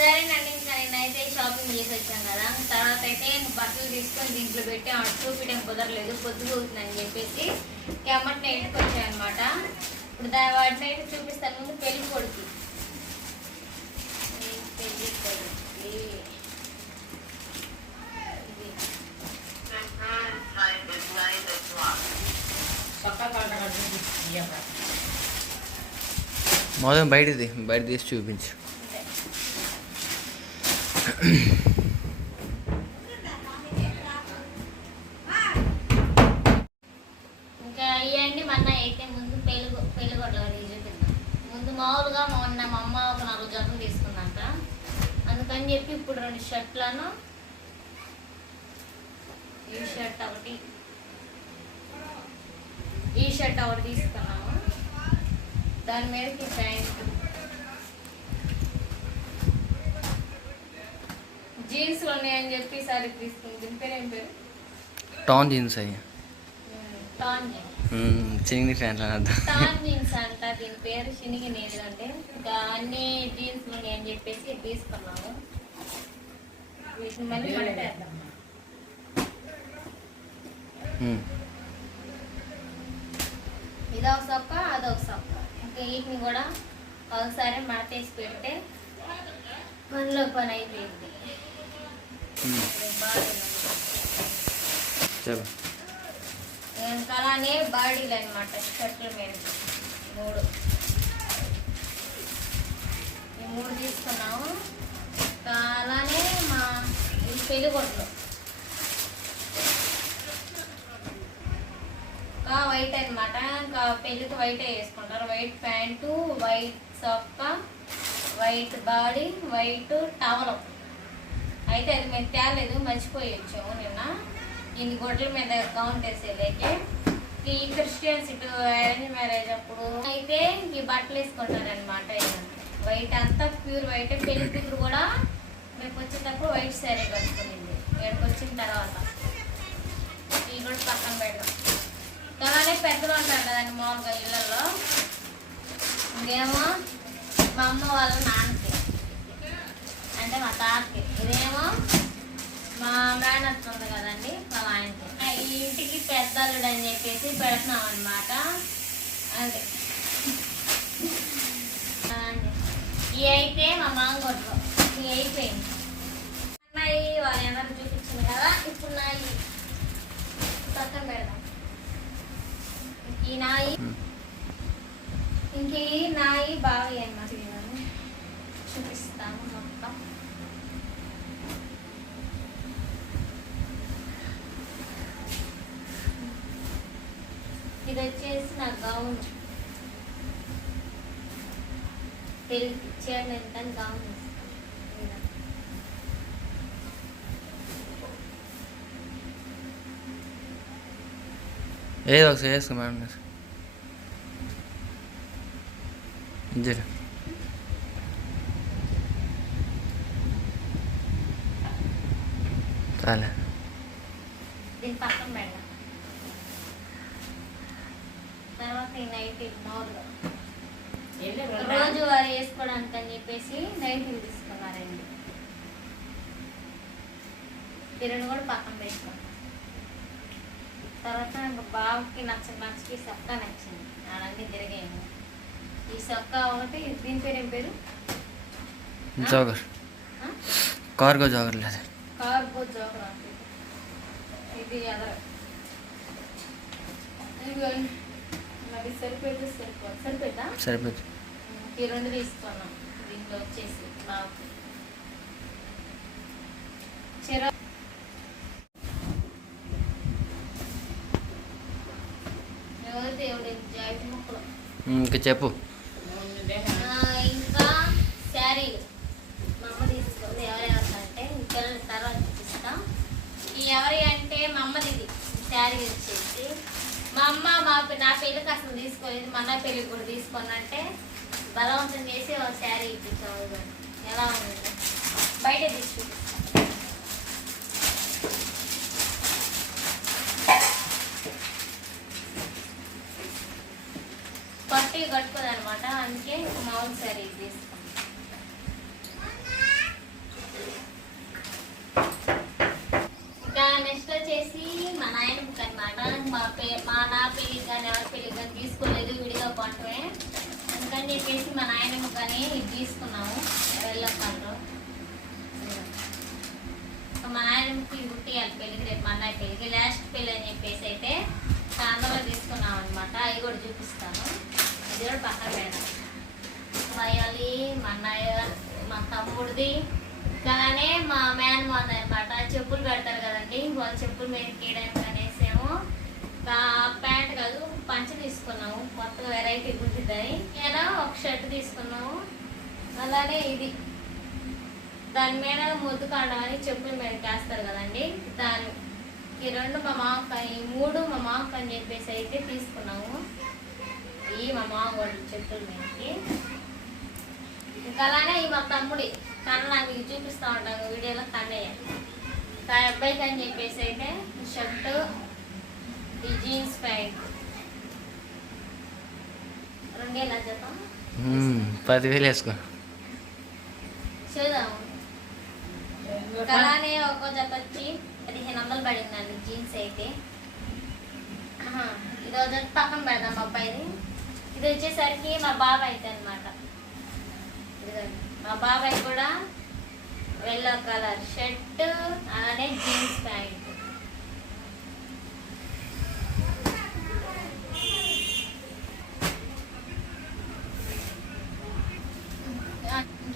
సరేనండి ఇంకా నేనైతే షాపింగ్ చేసి వచ్చాను కదా. తర్వాత అయితే బట్టలు తీసుకొని దీంట్లో పెట్టి ఆడ చూపించడం కుదరలేదు పొద్దుపోతుందని చెప్పేసి కెమ్మటి ఇంటికి వచ్చాను అనమాట ఇప్పుడు దాని వాటిని అయితే చూపిస్తాను. ముందు పెళ్ళి కొడుకు. పెళ్ళి కొడుకు. ఇది. మొదలు బయటది బయట తీసి చూపించు అంతే. ఇంకా ఇవ్వండి మొన్న అయితే ముందు పెళ్ళి పెళ్ళి కొట్టలు చూపిద్దాం ముందు మామూలుగా మొన్న మా అమ్మ ఒక నాలుగు జతలు తీసుకుందంట. అందుకని చెప్పి ఇప్పుడు రెండు షర్ట్లను ఈ షర్ట్ ఒకటి ఈ షర్ట్ ఒకటి తీసుకున్నాము. దాని మీదకి ప్యాంట్. జీన్స్ ఉన్నాయని చెప్పి ఈసారి తీసుకుంది. దీని పేరు ఏం పేరు? టాన్ జీన్స్ అయ్యి. Tan jeans. చిన్ని అర్థం. టాన్ జీన్స్ అంట. దీని పేరు చినిగి లేదు అంటే ఇంకా అన్ని జీన్స్ ఉన్నాయని చెప్పేసి ఇది తీసుకున్నాము. వీటిని మళ్ళీ పట్టేద్దాం ఇదొక సొక్క అదొక సొక్క. ఇంకా వీటిని కూడా ఒకసారి మడతేసి పెడితే పనిలో పని అయిపోయింది. ఇంకా అలానే బాడీలు. అనమాట షర్ట్ల మీద. మూడు. ఈ మూడు తీసుకున్నాము. అలానే మా ఇది పెళ్ళికొట్లు ఇంకా వైట్ అన్నమాట. ఇంకా పెళ్ళికి వైట్ వేసుకుంటారు. వైట్ ప్యాంటు వైట్ సొక్క వైట్ బాడీ వైట్ టవల్. అయితే అది మేము తేలేదు మర్చిపోయి వచ్చాము నిన్న. ఇన్ని గొడ్ల మీద కౌంట్ వేసేలేకే ఈ క్రిస్టియన్స్ ఇటు అరేంజ్ మ్యారేజ్ అప్పుడు అయితే ఈ బట్టలు వేసుకుంటారనమాట వైట్ అంతా ప్యూర్ వైట్ పెళ్ళి కూతురు కూడా మేము వచ్చేటప్పుడు వైట్ శారీ కట్టుకునింది. ఇక్కడికి వచ్చిన తర్వాత. ఈ కూడా పక్కన పెడదాం. అలానే పెద్దలు ఉంటారు కదండి మామూలుగా ఇళ్ళల్లో. ఇంకేమో మా అమ్మ వాళ్ళ నాన్నకి. అంటే మా తాతకి. ఇదేమో మా మేనత్త ఉంది కదండి వాళ్ళ ఆయనకి ఈ ఇంటికి పెద్దల్లుడు అని చెప్పేసి పెడుతున్నాం అనమాట అదే. ఇవి అయితే మా మాంగొట్లో ఇవి అయిపోయింది. అన్నయ్య వాళ్ళు ఎవరు చూపించింది కదా ఇప్పుడు నా ఈ పక్కన పెడదాం. ఈ నాయి. ఇంక ఈ నాయి బాగా ఇవన్నీ. చూపిస్తాము మొత్తం ఇది వచ్చేసి నా గౌన్ పెళ్ళికి చీర ఎంత గౌన్ వేస్తాను. ఇలా. ఏదో ఒకసారి వేసుకో మేడం మీరు జర చాలే దీని పక్కన పెడదాం నైట్ మామూలుగా రోజు వారు వేసుకోవడానికి అని చెప్పేసి నైట్ తీసుకున్నారండి. ఈ రెండు కూడా పక్కన పెట్టుకున్నాం తర్వాత నాకు బావకి నచ్చ నచ్చకి సొక్క నచ్చింది. అన్నీ తిరిగాము ఈ సొక్క ఒకటి దీని పేరు ఏం పేరు? జోగర్? కార్గో జోగర్ లేదు. కార్బో జోగ్రాఫీ ఇది ఎదర. సరిపోతుంది ఈ రెండు తీసుకున్నాం దీంట్లో వచ్చేసి చిర ఇంకా చెప్పు. ఇంకా శారీలు మా అమ్మ తీసుకుంది ఎవరెవరు అంటే ఇంకా తర్వాత ఈ ఎవరి అంటే మా అమ్మది శారీ వచ్చేసి. మా అమ్మ మా నా పెళ్ళికి అసలు తీసుకోలేదు మా అన్న పెళ్ళికి కూడా తీసుకొని అంటే బలవంతం చేసి ఒక శారీ ఇప్పించాము ఎలా ఉంది బయట తీసి చూపిస్తా. పట్టి కట్టుకోదనమాట అందుకే మామూలు శారీ తీసుకున్నాం చెప్పేసి మా నాయనమ్మ కానీ ఇది తీసుకున్నాము ఎల్లో మా నాయనమ్మకి ఉట్టి కుట్టియాలి పెళ్ళికి రేపు మా అన్నయ్య పెళ్ళికి లాస్ట్ పెళ్ళి అని చెప్పేసి అయితే చాందలో తీసుకున్నాం అనమాట అవి కూడా చూపిస్తాను. ఇది కూడా పక్కన పెడదాం. మయాలి మా అన్నయ్య మా తమ్ముడిది. అలానే మా మ్యాన్ మొన్న అనమాట చెప్పులు పెడతారు కదండి వాళ్ళ చెప్పులు మీరు తీయడానికి పంచ తీసుకున్నాము. కొత్తగా వెరైటీ కుట్టిద్దని నేను ఒక షర్ట్ తీసుకున్నాము. అలానే ఇది. దాని మీద ముద్దు కాండం అని చెప్పుల మీద వేస్తారు కదండి. దాని ఈ రెండు మా మామకాయ ఈ మూడు మా మామకు అని చెప్పేసి అయితే తీసుకున్నాము. ఈ మా మామ వాళ్ళు చెప్పుల మీదకి. ఇంకా అలానే ఈ మా తమ్ముడి కన్న మీకు చూపిస్తూ ఉంటాను వీడియోలో కన్నయ్య తన అబ్బాయికి అని చెప్పేసి అయితే షర్టు ఈ జీన్స్ ప్యాంట్. పదివేలు వేసుకో. అలానే ఒక్కో జత వచ్చి పదిహేను వందలు పడిందండి జీన్స్ అయితే. ఇదో జత పక్కన పెడదాం మా అబ్బాయిది. ఇది వచ్చేసరికి మా బాబాయ్ అయితే అనమాట మా బాబాయ్ కూడా ఎల్లో కలర్ షర్ట్ అలానే జీన్స్ ప్యాంట్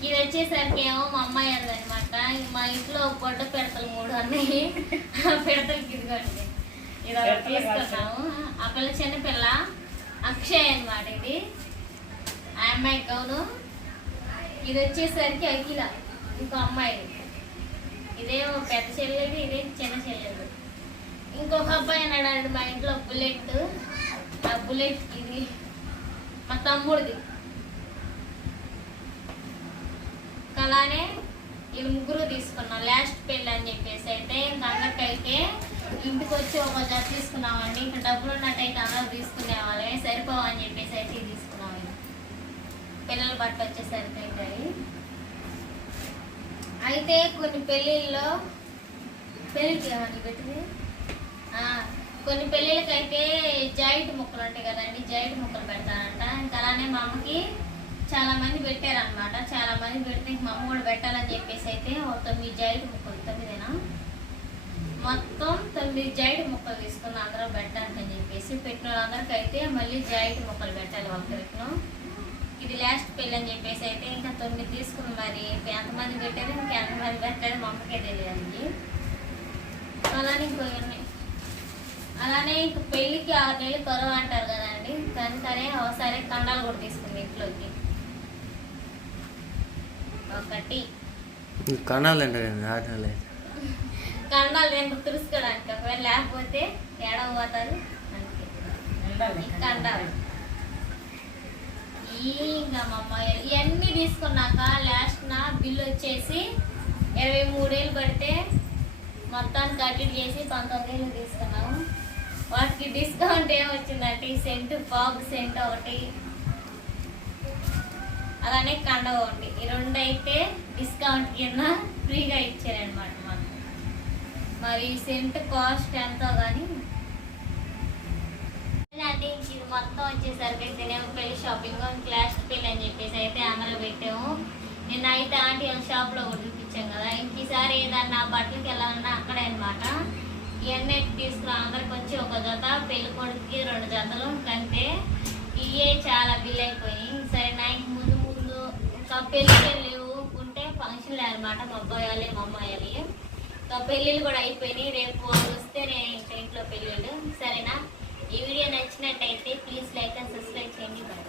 ఇది వచ్చేసరికి ఏమో మా అమ్మాయి అనమాట మా ఇంట్లో పొడ్డ పిడతలు మూడు అన్నాయి ఆ పిడతలకి ఇదిగోండి. ఇది ఒకటి తీసుకున్నాము. ఆ పిల్ల చిన్నపిల్ల. అక్షయ్ అన్నమాట ఇది. ఆ అమ్మాయి గౌను. ఇది వచ్చేసరికి అఖిల. ఇంకో అమ్మాయి. ఇదేమో పెద్ద చెల్లెది ఇదే చిన్న చెల్లెది ఇంకొక అబ్బాయి అన్నాడు మా ఇంట్లో బుల్లెట్ ఆ బుల్లెట్ ఇది. మా తమ్ముడిది. అలానే ఈ ముగ్గురు తీసుకున్నాం. లాస్ట్ పెళ్ళి అని చెప్పేసి అయితే ఇంకా అందరికైతే ఇంటికి వచ్చి ఒక జత తీసుకున్నామండి. ఇంకా డబ్బులు ఉన్నట్టయితే అందరూ తీసుకునే వాళ్ళమే. సరిపోవని చెప్పేసి అయితే తీసుకున్నాం ఇది. పిల్లల బట్ట వచ్చేసరికి అయితే అయితే కొన్ని పెళ్ళిళ్ళలో పెళ్ళికి ఏమని పెట్టింది? కొన్ని పెళ్ళిళ్ళకైతే జాయింట్ ముక్కలు ఉంటాయి కదండి. జాయింట్ ముక్కలు పెడతారంట. ఇంకా అలానే మా అమ్మకి చాలా మంది పెట్టారనమాట చాలా మంది పెడితే మా అమ్మ కూడా పెట్టాలని చెప్పేసి అయితే తొమ్మిది జాయిడ్ ముక్కలు తొమ్మిదేనా? మొత్తం తొమ్మిది జాయిడ్ ముక్కలు తీసుకుని అందరూ పెట్టడానికి అని చెప్పేసి పెట్టిన వాళ్ళందరికీ అయితే మళ్ళీ జాయిడ్ ముక్కలు పెట్టాలి ఒకరికిను ఇది లాస్ట్ పెళ్ళి అని చెప్పేసి అయితే ఇంకా తొమ్మిది తీసుకుని మరి ఎంతమంది పెట్టారు ఇంకా ఎంతమంది పెట్టారు మా అమ్మకే తెలియదండి. అలానే ఇంకో అలానే ఇంక పెళ్ళికి ఆరు నెలలు కొరవ అంటారు కదండి. కానీ సరే ఒకసారి కండాలు కూడా తీసుకుంది ఇంట్లోకి. ఒకటి. కొనాలంటే ఆటోలేదు కండాలు రెండు తుడుచుకోవడానికి ఒకవేళ లేకపోతే ఏడ పోతారు కండాలు ఈ ఇంకా మా అమ్మాయి ఇవన్నీ తీసుకున్నాక లాస్ట్ నా బిల్ వచ్చేసి ఇరవై మూడేళ్ళు పడితే మొత్తాన్ని కట్టిట్ చేసి పంతొమ్మిది వేలు తీసుకున్నాము. వాటికి డిస్కౌంట్ ఏమొచ్చిందంటే ఈ సెంట్ ఫాగ్ సెంట్ ఒకటి. అలానే కండవ ఉంది ఈ రెండు అయితే డిస్కౌంట్ కింద ఫ్రీగా ఇచ్చారనమాట మాకు. మరి సెంట్ కాస్ట్ ఎంతో కానీ అంటే ఇది మొత్తం వచ్చేసరికి అయితేనేమో పెళ్ళి షాపింగ్ క్లాస్ పెళ్ళి అని చెప్పేసి అయితే ఆమెలో పెట్టాము. నిన్న అయితే ఆంటీ వాళ్ళ షాప్లో కూడా చూపించాం కదా. ఇంక ఈసారి ఏదన్నా బట్టలకి వెళ్ళాలన్నా అక్కడే అనమాట ఇవన్నీ తీసుకురా అందరికి వచ్చి ఒక జత పెళ్ళి కొడుకుకి రెండు జతలు కంటే పెట్టుకులే అనమాట మా అబ్బాయాలే మా అమ్మాయాలి పెళ్ళిళ్ళు కూడా అయిపోయినాయి. రేపు వాళ్ళు వస్తే నేను ఇంట్లో పెళ్ళిళ్ళు. సరేనా? ఈ వీడియో నచ్చినట్టయితే ప్లీజ్ లైక్ అండ్ సబ్స్క్రైబ్ చేయండి. బాగా